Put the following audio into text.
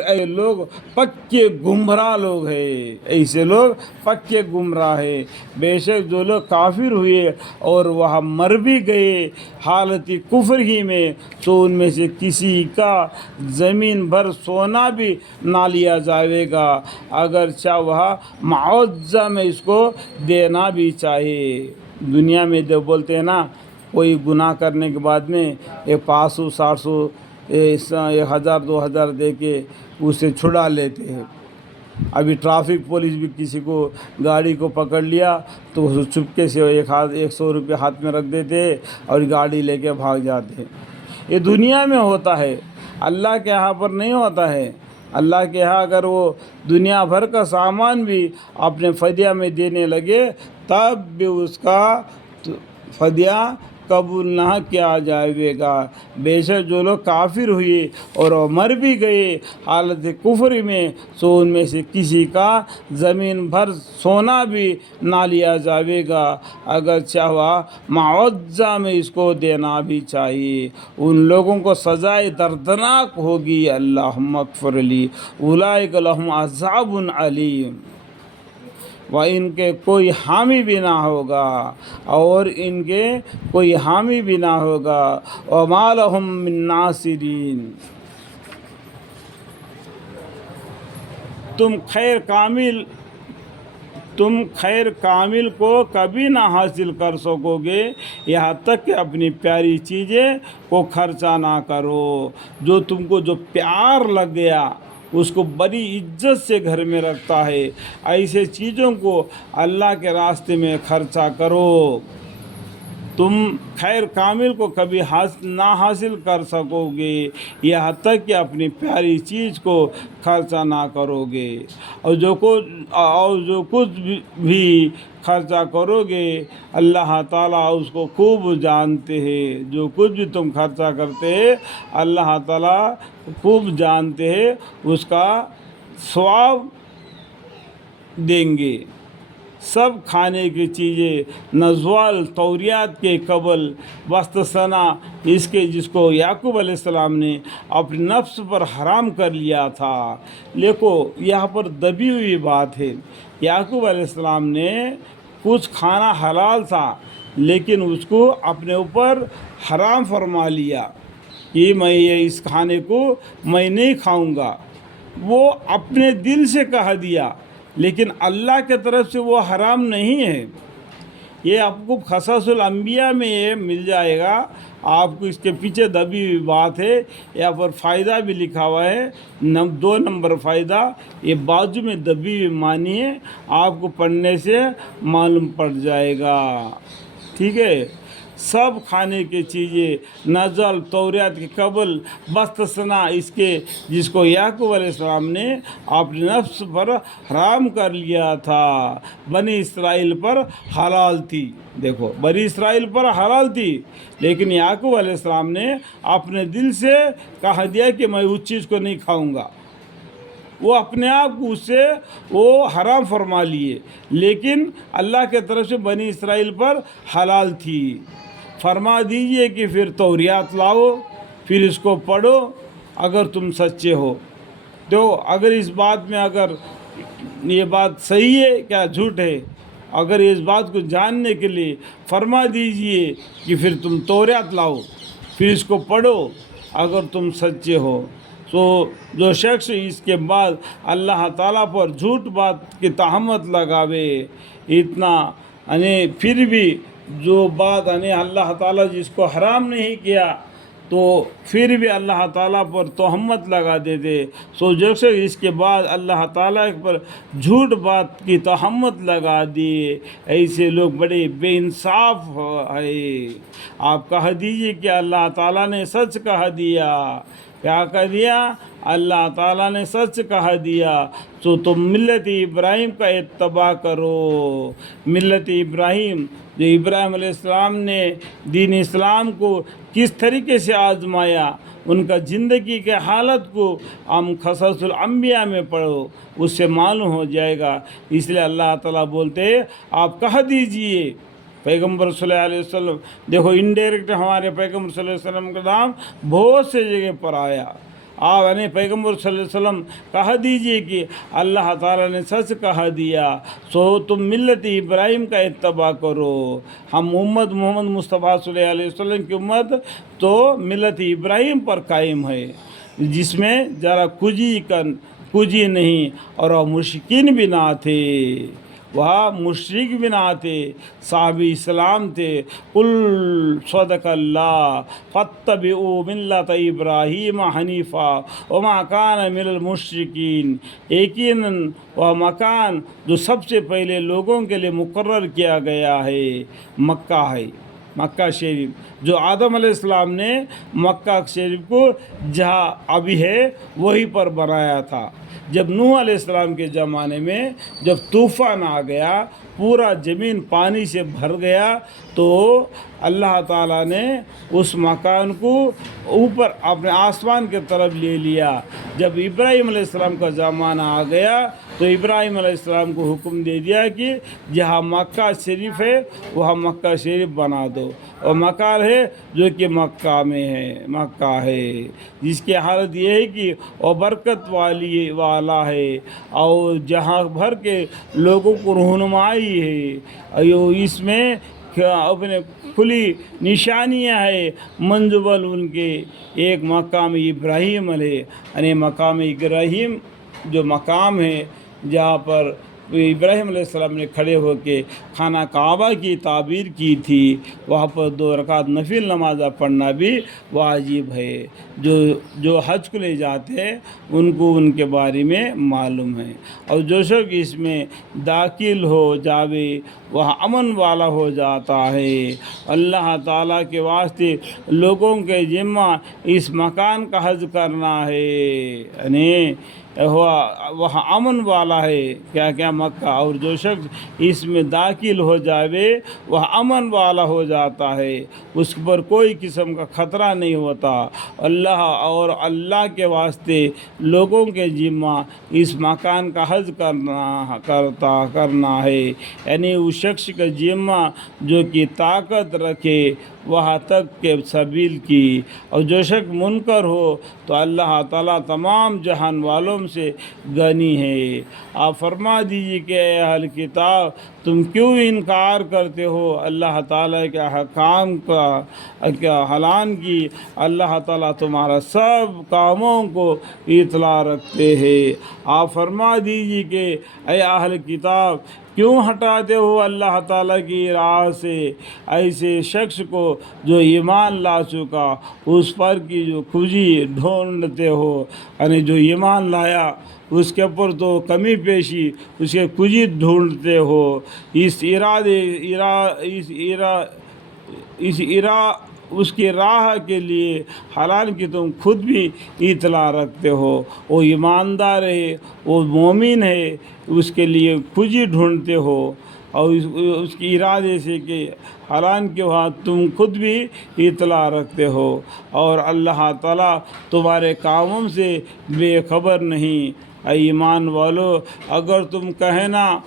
ऐसे लोग पक्के गुमराह लोग हैं, ऐसे लोग पक्के गुमराह हैं। बेशक जो लोग काफिर हुए और वह मर भी गए हालत कुफ्र ही में, तो उनमें से किसी का ज़मीन भर सोना भी ना लिया जाएगा, अगर चाहे वह मुआवजा में इसको देना भी चाहिए। दुनिया में जो बोलते हैं ना, कोई गुनाह करने के बाद में 500 700 1000 2000 दे के उसे छुड़ा लेते हैं। अभी ट्रैफिक पुलिस भी किसी को गाड़ी को पकड़ लिया तो उसे चुपके से 100 रुपये हाथ में रख देते हैं और गाड़ी लेके भाग जाते हैं। ये दुनिया में होता है, अल्लाह के यहाँ पर नहीं होता है। अल्लाह के यहाँ अगर वो दुनिया भर का सामान भी अपने फदिया में देने लगे तब भी उसका फदिया कबूल ना किया जाएगा। बेशक जो लोग काफिर हुए और मर भी गए हालत कुफ्र में, तो उनमें से किसी का ज़मीन भर सोना भी ना लिया जाएगा, अगर चाहा मुआवजा में इसको देना भी चाहिए। उन लोगों को सज़ाए दर्दनाक होगी। अल्लाहुम्मा अग़फ़िर ली उलाइक लहुम अज़ाबुन अलीम। व इनके कोई हामी भी ना होगा और इनके कोई हामी भी ना होगा। व मा लहुम मिन नासिरीन। तुम खैर कामिल को कभी ना हासिल कर सकोगे यहाँ तक कि अपनी प्यारी चीज़ें को खर्चा ना करो। जो तुमको जो प्यार लग गया उसको बड़ी इज्जत से घर में रखता है, ऐसे चीज़ों को अल्लाह के रास्ते में खर्चा करो। तुम खैर कामिल को कभी ना हासिल कर सकोगे यहाँ तक कि अपनी प्यारी चीज़ को खर्चा ना करोगे। और जो कुछ भी खर्चा करोगे अल्लाह ताला उसको खूब जानते हैं। जो कुछ भी तुम खर्चा करते हैं अल्लाह ताला खूब जानते हैं, उसका सवाब देंगे। सब खाने की चीज़ें नज़वाल तौरियात के कबल वस्तसना इसके जिसको याकूब अलैहिस्सलाम ने अपने नफ्स पर हराम कर लिया था। देखो यहाँ पर दबी हुई बात है। याकूब अलैहिस्सलाम ने कुछ खाना हलाल था लेकिन उसको अपने ऊपर हराम फरमा लिया कि मैं ये इस खाने को मैं नहीं खाऊंगा। वो अपने दिल से कह दिया, लेकिन अल्लाह के तरफ से वो हराम नहीं है। ये आपको क़ससुल अंबिया में ये मिल जाएगा। आपको इसके पीछे दबी हुई बात है। यहाँ पर फ़ायदा भी लिखा हुआ है, 2 नंबर फ़ायदा, ये बाजू में दबी हुई मानी है, आपको पढ़ने से मालूम पड़ जाएगा। ठीक है। सब खाने की चीज़ें नज़ल तौरात के कबल बस्तसना इसके जिसको याकूब अलैहिस्सलाम ने अपने नफ्स पर हराम कर लिया था, बनी इसराइल पर हलाल थी। देखो बनी इसराइल पर हलाल थी, लेकिन याकूब अलैहिस्सलाम ने अपने दिल से कह दिया कि मैं उस चीज़ को नहीं खाऊंगा। वो अपने आप को उससे वो हराम फरमा लिए, लेकिन अल्लाह के तरफ से बनी इसराइल पर हलाल थी। फरमा दीजिए कि फिर तौरियात लाओ, फिर इसको पढ़ो अगर तुम सच्चे हो तो। अगर इस बात में अगर ये बात सही है क्या झूठ है, अगर इस बात को जानने के लिए फरमा दीजिए कि फिर तुम तौरात लाओ, फिर इसको पढ़ो अगर तुम सच्चे हो। तो जो शख्स इसके बाद अल्लाह ताला पर झूठ बात की तहमत लगावे, इतना फिर भी जो बात अल्लाह ताला जिसको हराम नहीं किया तो फिर भी अल्लाह ताला पर तहमत लगा देते। सो जैसे इसके बाद अल्लाह ताला पर झूठ बात की तहमत लगा दिए, ऐसे लोग बड़े बेइंसाफ है। आप कह दीजिए कि अल्लाह ताला ने सच कह दिया। क्या कह दिया? अल्लाह ताला ने सच कह दिया। तो तुम मिल्लत इब्राहिम का इत्तबा करो। मिल्लत इब्राहिम, जो इब्राहिम अलैहिस्सलाम ने दीन इस्लाम को किस तरीके से आजमाया, उनका ज़िंदगी के हालत को हम क़ससुल अंबिया में पढ़ो, उससे मालूम हो जाएगा। इसलिए अल्लाह ताला बोलते हैं आप कह दीजिए। पैगम्बर सल्लल्लाहु अलैहि वसल्लम, देखो इनडायरेक्ट हमारे पैगम्बर सल्लल्लाहु अलैहि वसल्लम का नाम बहुत से जगह पर आया। آپ یعنی پیغمبر صلی اللہ علیہ وسلم کہہ دیجئے کہ اللہ تعالیٰ نے سچ کہہ دیا، سو تم ملت ابراہیم کا اتباع کرو۔ ہم امت محمد مصطفیٰ صلی اللہ علیہ وسلم کی امت تو ملت ابراہیم پر قائم ہے، جس میں ذرا کجی نہیں، اور وہ مشرکین بھی نہ تھے، وہاں مشرک بھی نہ تھے، صحابہ اسلام تھے۔ قل صدق اللہ فاتبعوا ملت ابراہیم حنیفا وما کان من المشرکین۔ یقیناً وہ مکان جو سب سے پہلے لوگوں کے لیے مقرر کیا گیا ہے مکہ ہے، مکہ شریف، جو آدم علیہ السلام نے مکہ شریف کو جہاں ابھی ہے وہی پر بنایا تھا۔ جب نوح علیہ السلام کے زمانے میں جب طوفان آ گیا، پورا زمین پانی سے بھر گیا، تو اللہ تعالیٰ نے اس مکان کو اوپر اپنے آسمان کی طرف لے لیا۔ جب ابراہیم علیہ السلام کا زمانہ آ گیا تو ابراہیم علیہ السلام کو حکم دے دیا کہ جہاں مکہ شریف ہے وہاں مکہ شریف بنا دو، اور مکان ہے جو کہ مکہ میں ہے، مکہ ہے، جس کی حالت یہ ہے کہ وہ برکت والا ہے، اور جہاں بھر کے لوگوں کو رہنمائی ہے، اس میں اپنے کھلی نشانیاں ہے منجبل ان کے۔ ایک مقام ابراہیم علیہ، یعنی مقام ابراہیم جو مقام ہے جہاں پر ابراہیم علیہ السلام نے کھڑے ہو کے خانہ کعبہ کی تعبیر کی تھی، وہاں پر 2 رکعت نفل نماز پڑھنا بھی واجب ہے۔ جو حج کو لے جاتے ہیں ان کو ان کے بارے میں معلوم ہے، اور جو شخص اس میں داخل ہو جاوے وہ امن والا ہو جاتا ہے۔ اللہ تعالیٰ کے واسطے لوگوں کے ذمہ اس مکان کا حج کرنا ہے، یعنی وہ امن والا ہے، کیا مکہ، اور جو شخص اس میں داخل ہو جاوے وہ امن والا ہو جاتا ہے، اس پر کوئی قسم کا خطرہ نہیں ہوتا۔ اللہ کے واسطے لوگوں کے ذمہ اس مکان کا حج کرنا ہے، یعنی اس شخص کا ذمہ جو کہ طاقت رکھے وہاں تک کے سبیل کی، اور جو شخص منکر ہو تو اللہ تعالیٰ تمام جہان والوں سے غنی ہے۔ آپ فرما دیجیے کہ اے اہل کتاب، تم کیوں انکار کرتے ہو اللہ تعالیٰ کے احکام کا اعلان کی؟ اللہ تعالیٰ تمہارا سب کاموں کو اطلاع رکھتے ہیں۔ آپ فرما دیجیے کہ اے اہل کتاب، کیوں ہٹاتے ہو اللہ تعالیٰ کی راہ سے ایسے شخص کو جو ایمان لا چکا، اس پر کی جو خوشی ڈھونڈتے ہو، یعنی جو ایمان لایا اس کے اوپر تو کمی پیشی، اس کے خوشی ڈھونڈتے ہو، اس کی راہ کے لیے، حالانکہ تم خود بھی اطلاع رکھتے ہو وہ ایماندار ہے، وہ مومن ہے، اس کے لیے خوشی ڈھونڈتے ہو، اور اس کی ارادے سے کہ حالانکہ وہاں تم خود بھی اطلاع رکھتے ہو، اور اللہ تعالیٰ تمہارے کاموں سے بے خبر نہیں۔ اے ایمان والو، اگر تم کہنا